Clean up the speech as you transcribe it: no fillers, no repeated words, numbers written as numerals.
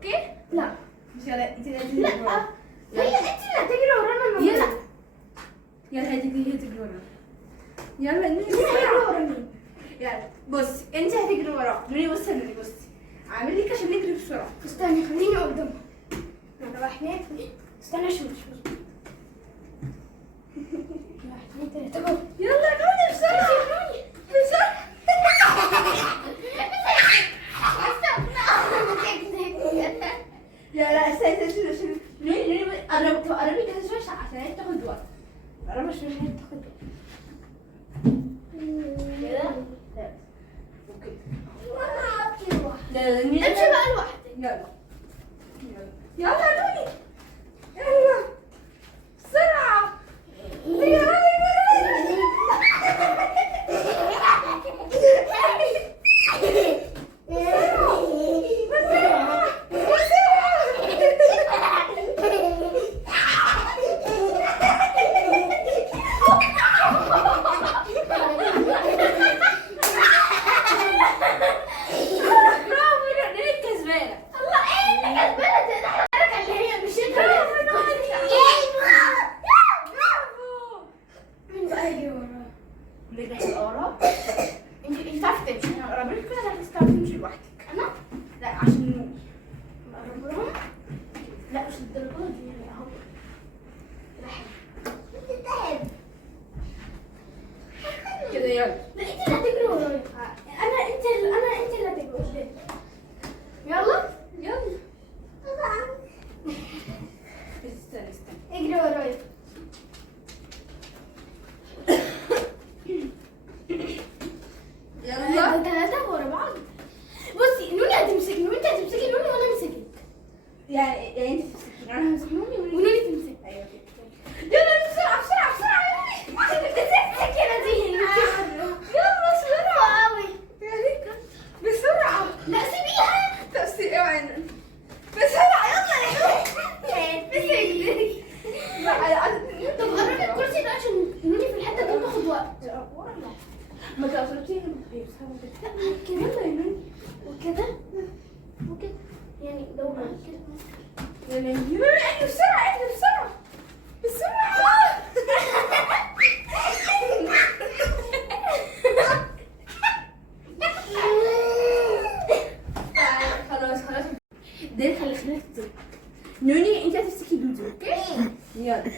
اوكي؟ لا يلا انت لازم لا تجري ورا. هي انت اللي هتجري ورانا المفروض. يلا يلا هي تجري ورا. يلا نوني مين هيجري بسرعة. ورا مين؟ يلا بصي انت هتجري وراه. نوني بصي نوني بصي. اعمل لك عشان نجري بسرعة. استني خليني قدامها. يلا واحد اثنين استنى شوف. واحد اثنين ثلاثة جو. يلا نوني بسرعة. بسرعة. لا لا استني نوني قربي كده شوية عشان هي بتاخد وقت. قربي شوية عشان هي بتاخد وقت. كده اوكي. لا نوني امشي بقى لوحدك. يلا يلا نوني يلا بسرعة. يلا لا مش الدرجات دي يعني اهو. كده يلا. لا انت اللي هتجري ورايا. انت اللي هتجري قدامي. يلا يلا استنى اجري ورايا. يلا ثلاثة ورا بعض. بصي نوني هتمسكني وانت هتمسكي نوني وانا امسكك. يعني انت تمسكي انا همسك نوني ونوني تمسك. ايوه كده. يلا بسرعة بسرعة بسرعة يا نوني. تمسك يا نزيه. يلا بسرعة قوي. بسرعة. لا سيبيها. تفسير اوعي بسرعة يلا يا نوني. طب قربي الكرسي ده عشان نوني في الحتة دي بتاخد وقت. ما تقصرتيش كده. يلا يا نوني وكده وكده يعني لو عملت كده. يلا يلا بسرعة بسرعة بسرعة. خلاص ده خلينا نوني انت هتمسكي دودو اوكي؟ يلا